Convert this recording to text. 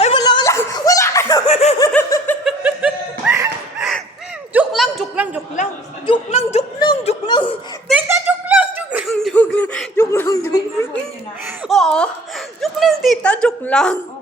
Ay, wala. Joke lang. Tita, joke lang. Oo, joke lang, tita, joke lang.